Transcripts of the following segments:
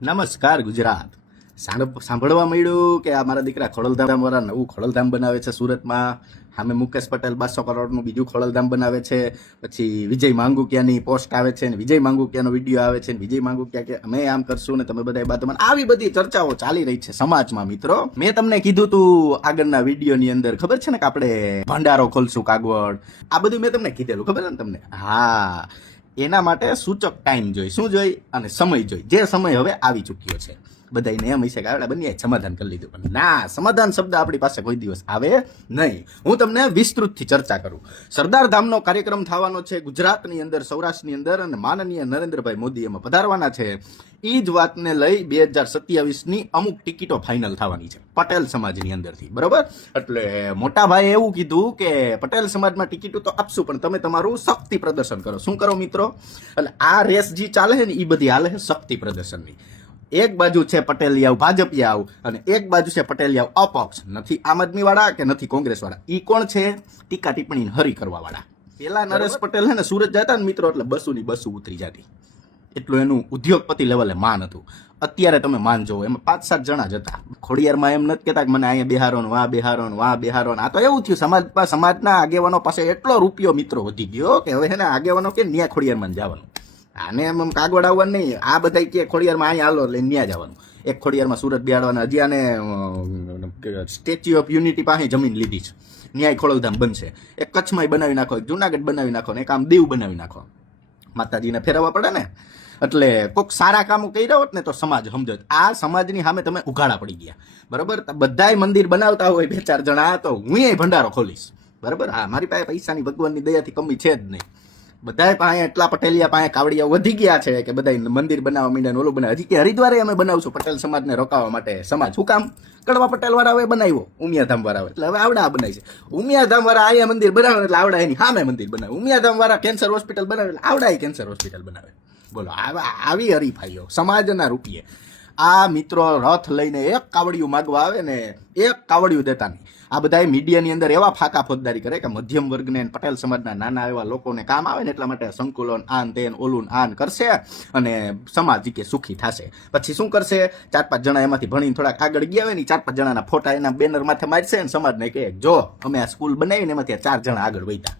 નમસ્કાર ગુજરાત. સાંભળવા મળ્યું કે આ મારા દીકરા ખોડલધામ વાળા નવું ખોડલધામ બનાવે છે સુરતમાં. સામે મુકેશ પટેલ 200 કરોડનું બીજું ખોડલધામ બનાવે છે. પછી વિજય માંગુકિયાની પોસ્ટ આવે છે ને વિજય માંગુકિયાનો વિડીયો આવે છે ને વિજય માંગુકિયા કે અમે આમ કરશું ને તમે બધા બાદ. આવી બધી ચર્ચાઓ ચાલી રહી છે સમાજમાં. મિત્રો, મેં તમને કીધું તું આગળના વિડીયોની અંદર, ખબર છે ને કે આપણે ભંડારો ખોલશું કાગવડ. આ બધું મેં તમને કીધેલું, ખબર છે ને તમને? હા, એના માટે સૂચક ટાઈમ જોઈ, શું જોઈ? અને સમય જોઈ. જે સમય હવે આવી ચૂક્યો છે. બધાને એમ હશે કે આપણે બંને સમાધાન કરી લીધું, પણ ના, સમાધાન શબ્દ આપણી પાસે કોઈ દિવસ આવે નહીં. હું તમને વિસ્તૃતથી ચર્ચા કરું. સરદાર ધામનો કાર્યક્રમ થવાનો છે ગુજરાતની અંદર, સૌરાષ્ટ્રની અંદર, અને માનનીય નરેન્દ્રભાઈ મોદી એમાં પધારવાના છે. એ જ વાતને લઈ 2027ની અમુક ટિકિટો ફાઇનલ થવાની છે પટેલ સમાજની અંદરથી, બરોબર? એટલે મોટા ભાઈએ એવું કીધું કે પટેલ સમાજમાં ટિકિટો તો આપશું, પણ તમે તમારું શક્તિ પ્રદર્શન કરો. શું કરો મિત્રો? એટલે આ રેસ જે ચાલે છે ને એ બધી હાલે છે શક્તિ પ્રદર્શનની. એક બાજુ છે પટેલિયાવ ભાજપિયાવ અને એક બાજુ છે પટેલિયાવ અપક્ષ. નથી આમ આદમી વાળા કે નથી કોંગ્રેસ વાળા. ઈ કોણ છે? ટીકા ટિપ્પણી હરી કરવા વાળા. પેલા નરેશ પટેલ છે ને સુરત જતા ને મિત્રો, એટલે બસું ઉતરી જતી. એટલું એનું ઉદ્યોગપતિ લેવલે માન હતું. અત્યારે તમે માન જોવો, એમાં 5-7 જણા જ હતા. ખોડિયારમાં એમ નથી કહેતા કે મને અહીંયા બેહારો ને વાં બેહારો ને વાં બેહારો ને. આ તો એવું થયું, સમાજના આગેવાનો પાસે એટલો રૂપિયો મિત્રો વધી ગયો કે હવે છે ને આગેવાનો કે ન્યા ખોડિયારમાં જવાનું. આને એમ કાગવડ આવવાનું નહીં. આ બધા કે ખોડિયારમાં અહીંયા હાલો એટલે ન્યા જવાનું. એક ખોડિયારમાં સુરત બેહાડવાના. હજી આને સ્ટેચ્યુ ઓફ યુનિટી પાસે જમીન લીધી છે. ન્યાય ખોડલધામ બનશે. એક કચ્છમાં બનાવી નાખો, એક જુનાગઢ બનાવી નાખો ને એક આમ દીવ બનાવી નાખો. માતાજીને ફેરવવા પડે ને. એટલે કોઈક સારા કામો કર્યા હોત ને તો સમાજ સમજો. આ સમાજની સામે તમે ઉઘાડા પડી ગયા, બરાબર? બધાય મંદિર બનાવતા હોય 2-4 જણા, તો હું એ ભંડારો ખોલીશ, બરાબર? હા, મારી પાસે પૈસાની ભગવાનની દયાથી કમી છે જ નહીં. બધાય પાસે એટલા પટેલિયા પાસે કાવડિયા વધી ગયા છે કે બધા મંદિર બનાવવા માંડ્યા, ઓલું બનાવે. હજી કે હરિદ્વારે અમે બનાવશું પટેલ સમાજને રોકાવા માટે. સમાજ શું કામ? કડવા પટેલ વાળા હવે બનાવ્યો, ઉમિયાધામ વાળા એટલે હવે આવડા બનાવી છે. ઉમિયાધામ વાળા અહીંયા મંદિર બનાવે એટલે આવડા એની સામે મંદિર બનાવે. ઉમિયાધામ વાળા કેન્સર હોસ્પિટલ બનાવે એટલે આવડા કેન્સર હોસ્પિટલ બનાવે. બોલો, આવી હરીફાઈઓ સમાજના રૂપિયે. આ મિત્રો રથ લઈને એક કાવડિયું માગવા આવે ને એક કાવડિયું દેતા નહીં. આ બધા મીડિયાની અંદર એવા ફાકા ફોજદારી કરે કે મધ્યમ વર્ગને પટેલ સમાજના નાના એવા લોકોને કામ આવે ને એટલા માટે સંકુલન આન તેન ઓલુન આન કરશે અને સમાજ કે સુખી થશે. પછી શું કરશે? 4-5 જણા એમાંથી ભણીને થોડાક આગળ ગયા હોય ને 4-5 જણાના ફોટા એના બેનર માથે મારશે ને સમાજને કહે જો અમે આ સ્કૂલ બનાવીને એમાંથી 4 જણા આગળ વધ્યા.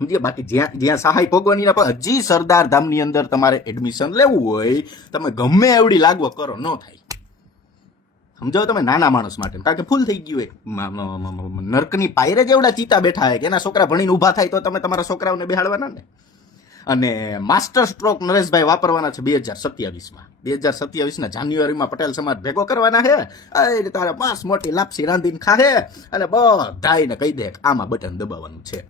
સમજીએ? બાકી જ્યાં સહાય ભોગવવાની હજી સરદાર ધામની અંદર તમારે એડમિશન લેવું હોય, તમે ગમે એવડી લાગવો કરો, ન થાય. સમજો તમે નાના માણસ માટે, કારણ કે ફૂલ થઈ ગયું હોય. નર્કની પાયરે જેવડા ચીતા બેઠા હોય કે એના છોકરા ભણીને ઊભા થાય તો તમે તમારા છોકરાઓને બેહાડવાના ને. અને માસ્ટર સ્ટ્રોક નરેશભાઈ વાપરવાના છે 2027માં. 2027ના જાન્યુઆરીમાં પટેલ સમાજ ભેગો કરવાના છે. એ તારે 5 મોટી લાપસી રાંધીને ખાહે અને બધાને કહી દે આમાં બટન દબાવવાનું છે.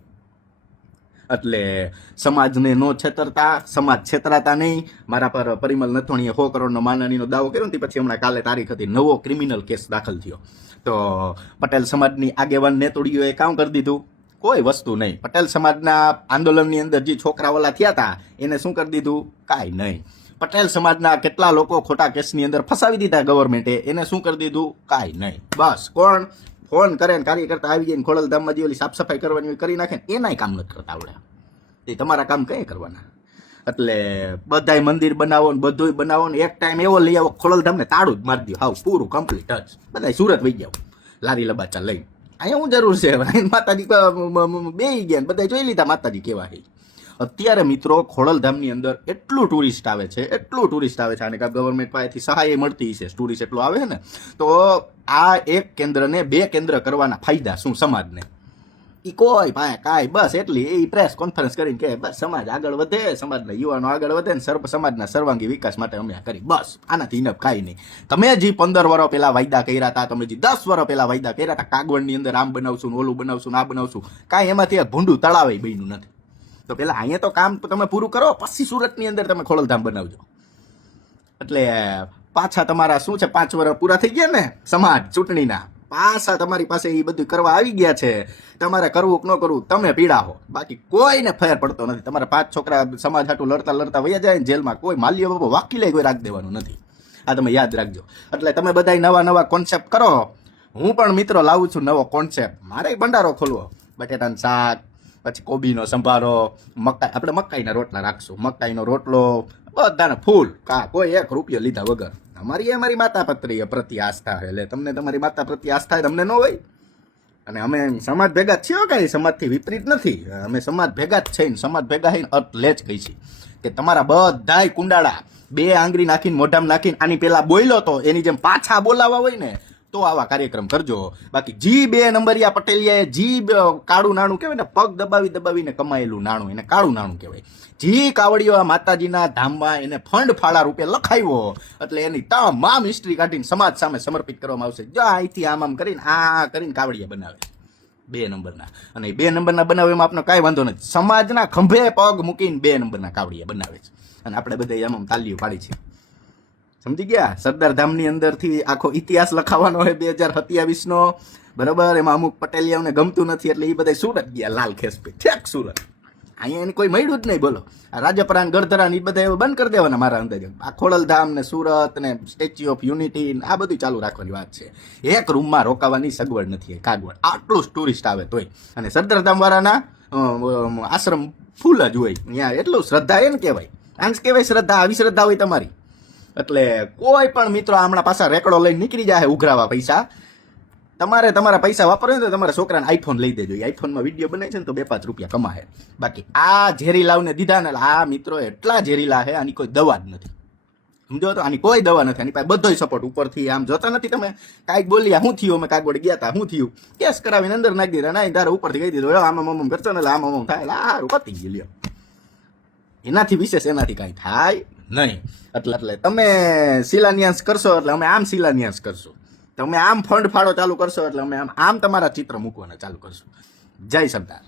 એટલે સમાજને નો છેતરતા, સમાજ છેતરાતા નહીં. મારા પર પરિમલ નથવાણીએ 100 કરોડનો માનહાનિનો દાવો કર્યો ને પછી હમણાં કાલે તારીખ હતી, નવો ક્રિમિનલ કેસ દાખલ થયો. તો પટેલ સમાજની આગેવાન નેતોડીઓએ કામ કરી દીધું, કોઈ વસ્તુ નહીં. પટેલ સમાજના આંદોલનની અંદર જે છોકરાવાલા થયા હતા એને શું કરી દીધું? કાંઈ નહીં. પટેલ સમાજના કેટલા લોકો ખોટા કેસની અંદર ફસાવી દીધા ગવર્મેન્ટે, એને શું કરી દીધું? કાંઈ નહીં. બસ કોણ ફોન કરે ને કાર્યકર્તા આવી જાય ને ખોડલધામમાં જે ઓલી સાફ સફાઈ કરવાની કરી નાખે ને એનાય કામ નથી કરતા આવડે. એ તમારા કામ કઈ કરવાના? એટલે બધાય મંદિર બનાવો ને બધુંય બનાવો ને એક ટાઈમ એવો લઈ આવો ખોડલધામને તાળું જ મારી દો, હાવ પૂરું કમ્પ્લીટ જ. બધાય સુરત વહી જાવ લારી લબાચા લઈ. અહીંયા હું જરૂર છે? માતાજી બેહી ગયા બધા જોઈ લીધા માતાજી કેવા છે. અત્યારે મિત્રો ખોડલધામની અંદર એટલું ટુરિસ્ટ આવે છે, અને ગવર્મેન્ટ પાસેથી સહાય મળતી છે. ટુરિસ્ટ એટલું આવે છે ને, તો આ એક કેન્દ્રને 2 કેન્દ્ર કરવાના ફાયદા શું સમાજને? ઈ કોઈ પાય કાંઈ, બસ એટલી એ પ્રેસ કોન્ફરન્સ કરીને કે બસ સમાજ આગળ વધે, સમાજના યુવાનો આગળ વધે ને સમાજના સર્વાંગી વિકાસ માટે અમે આ કરી. બસ આનાથી ઇનફ કાંઈ નહીં. તમે જે 15 વર્ષ પહેલા વાયદા કર્યા હતા, તમે જે 10 વર્ષ પહેલા વાયદા કર્યા હતા કાગવડની અંદર આમ બનાવશું, ઓલું બનાવશું, આ બનાવશું, કાંઈ એમાંથી એક ભૂંડું તળાવે બન્યું નથી. તો પેલા અહીંયા તો કામ તમે પૂરું કરો, પછી સુરતની અંદર તમે ખોડલધામ બનાવજો. એટલે પાછા તમારા શું છે 5 વર્ષ પૂરા થઈ ગયા ને સમાજ ચૂંટણીના, પાછા તમારી પાસે એ બધું કરવા આવી ગયા છે. તમારે કરવું કે ન કરવું તમે પીડા હો, બાકી કોઈને ફેર પડતો નથી. તમારા 5 છોકરા સમાજ હાટું લડતા વયા જાય ને જેલમાં, કોઈ માલ્યો બાબો વાકીલે કોઈ રાખી દેવાનું નથી. આ તમે યાદ રાખજો. એટલે તમે બધા નવા કોન્સેપ્ટ કરો. હું પણ મિત્રો લાવું છું નવો કોન્સેપ્ટ. મારે ભંડારો ખોલવો, બટેટાનું શાક, પછી કોબીનો સંભારો, મકાઈ, આપણે મકાઈના રોટલા રાખશું. મકાઈનો રોટલો બધાને ફૂલ કા કોઈ એક રૂપિયો લીધા વગર. અમારી માતા પ્રત્યે આસ્થા છે, એટલે તમને તમારી માતા પ્રત્યે આસ્થા હોય, તમને ન હોય. અને અમે સમાજ ભેગા જ છીએ, કઈ સમાજથી વિપરીત નથી. અમે સમાજ ભેગા જ છે, સમાજ ભેગા થઈને એટલે જ કહી છીએ કે તમારા બધાય કુંડાળા 2 આંગળી નાખીને મોઢામાં નાખીને આની પેલા બોલ્યો તો એની જેમ પાછા બોલાવા હોય ને તો આવા કાર્યક્રમ કરજો. બાકી જી 2 નંબરિયા પટેલિયાએ કાળું નાણું કહેવાય ને, પગ દબાવીને કમાયેલું નાણું એને કાળું નાણું કહેવાય. જી કાવડીઓ આ માતાજીના ધામમાં એને ફંડ ફાળા રૂપે લખાવ્યો એટલે એની તમામ હિસ્ટ્રી કાઢીને સમાજ સામે સમર્પિત કરવામાં આવશે. જો અહીંથી આમ કરીને આ કરીને કાવડિયા બનાવે 2 નંબરના. અને 2 નંબરના બનાવે એમાં આપણને કાંઈ વાંધો નથી. સમાજના ખંભે પગ મૂકીને 2 નંબરના કાવડિયા બનાવે છે અને આપણે બધા આમ તાલીઓ પાડી છે. સમજી ગયા? સરદાર ધામની અંદરથી આખો ઇતિહાસ લખાવાનો હોય 2027 નો, બરાબર. એમાં અમુક પટેલિયાઓને ગમતું નથી એટલે એ બધા સુરત ગયા, લાલ ખેસપી ઠેક સુરત. અહીંયા એને કોઈ મળ્યું જ નહીં. બોલો, આ રાજપરા ને ગરધરા ને એ બધા બંધ કરી દેવાના મારા અંદાજે. આ ખોડલધામ ને સુરત ને સ્ટેચ્યુ ઓફ યુનિટી આ બધું ચાલુ રાખવાની વાત છે. એક રૂમમાં રોકાવાની સગવડ નથી કાગવડ, આટલું ટુરિસ્ટ આવે તોય. અને સરદાર ધામ વાળાના આશ્રમ ફૂલ જ હોય ત્યાં, એટલું શ્રદ્ધા એને કહેવાય. આંસ કહેવાય શ્રદ્ધા. આવી શ્રદ્ધા હોય તમારી એટલે કોઈ પણ મિત્રો હમણાં પાછા રેકડો લઈને નીકળી જાય ઉઘરાવા પૈસા. તમારે તમારા પૈસા વાપરવા તો તમારા છોકરાને આઈફોન લઈ દેજો. આઈફોનમાં વિડીયો બનાવે છે ને તો 2-5 રૂપિયા કમાય. બાકી આ ઝેરીલાવને દીધા ને આ મિત્રો એટલા ઝેરીલા છે, આની કોઈ દવા જ નથી. સમજો તો? આની કોઈ દવા નથી. આની પાસે બધોય સપોર્ટ ઉપરથી. આમ જોતા નથી તમે? કાંઈક બોલ્યા શું થયું, અમે કાગવડ ગયા હતા, શું થયું, કેસ કરાવીને અંદર નાખી દીધા. ના તારે ઉપરથી કહી દીધું આમ કરશો ને એટલે આમ થાય એટલે સારું પતી ગયું. લ્યો, એનાથી વિશેષ એનાથી કાંઈ થાય નહીં. એટલે તમે શિલાન્યાસ કરશો એટલે અમે આમ શિલાન્યાસ કરશું. તમે આમ ફંડ ફાળો ચાલુ કરશો એટલે અમે આમ તમારા ચિત્ર મૂકવાના ચાલુ કરશું. જય સરદાર.